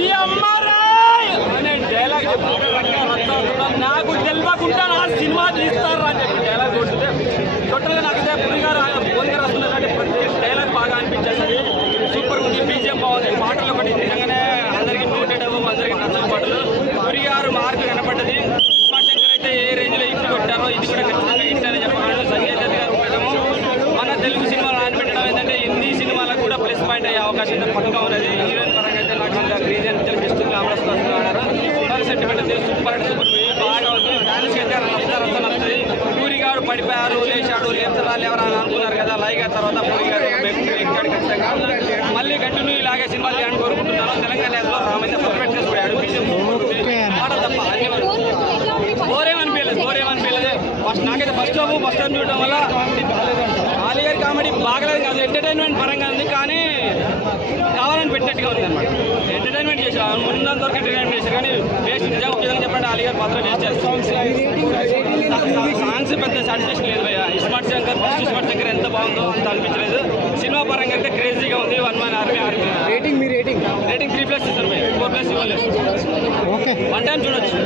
ఈ అమ్మారాయ్ అనే డైలాగ్ నాకు తెలియకుండా నా సినిమా తీస్తారు అని చెప్పి డైలాగ్ కొట్టితే టోటల్గా నాకైతే పులిగారు బోల్గా రాస్తున్నారు ప్రతి డైలాగ్ బాగా అనిపించేది. సూపర్ ఉంది, బీజిఎం బాగుంది, పాటలు ఒకటి నిజంగానే అందరికీ నోటెడ్ అవ్వవు, అందరికీ నచ్చని పాటలు. పులిగారు మార్కు కనపడ్డది. ఇస్మార్ట్ శంకర్ అయితే ఏ రేంజ్లో హిట్ కొట్టారో ఇది కూడా ఖచ్చితంగా హిట్ అని చెప్పగలను. సంజయ్ దత్ గారు ఉండడము మన తెలుగు సినిమాలు ఆనిపెట్టడం ఏంటంటే హిందీ సినిమాలకు కూడా ప్లస్ పాయింట్ అయ్యే అవకాశం అయితే పక్కా ఉన్నది. హీరోయిన్ పరంగా అయితే నాకు అంత క్రేజీ అనిపించారు. బెస్ట్ గ్లామరస్ ఆడారు. సెంటిమెంట్ అయితే సూపర్ అంటే సూపర్ బాగా ఉంది. డాన్స్ అయితే రస్తా నచ్చుతుంది. పూరి గారు పడిపోయారు, లేచాడు, లేవరా అని అనుకున్నారు కదా. లైగా తర్వాత పూరి గారు ఎక్కాడు ఖచ్చితంగా. మళ్ళీ కంటిన్యూ ఇలాగే సినిమాలు చేయాలని కోరుకుంటున్నాను. తెలంగాణ రామైతే పర్ఫెక్ట్ చేసుకున్నాడు. పాటలు తప్ప అన్ని బోరేమనిపించలేదు. ఫస్ట్ నాకైతే ఫస్ట్ టైం చూడడం వల్ల ఆలీ గారి కామెడీ బాగలేదు కాదు, ఎంటర్టైన్మెంట్ పరంగా ఉంది. కానీ కావాలని పెట్టినట్టుగా ఉంది అనమాట. ఎంటర్టైన్మెంట్ చేశారు, ముందంత వరకు ఎంటర్టైన్మెంట్ చేశారు. కానీ వేస్ట్ నిజంగా చెప్పండి ఆలీ గారి పాత్ర వేస్ట్ చేస్తారు. సాంగ్స్ పెద్ద సాటిస్ఫాక్షన్ లేదు భయ్య. ఇస్మార్ట్ శంకర్ ఎంత బాగుందో అంత అనిపించలేదు. సినిమా పరంగా అయితే క్రేజీగా ఉంది. 1 Man Army రేటింగ్ 3+ ఇస్తారు భయ్య, 4+ ఇవ్వలేదు. 1 టైం చూడొచ్చు.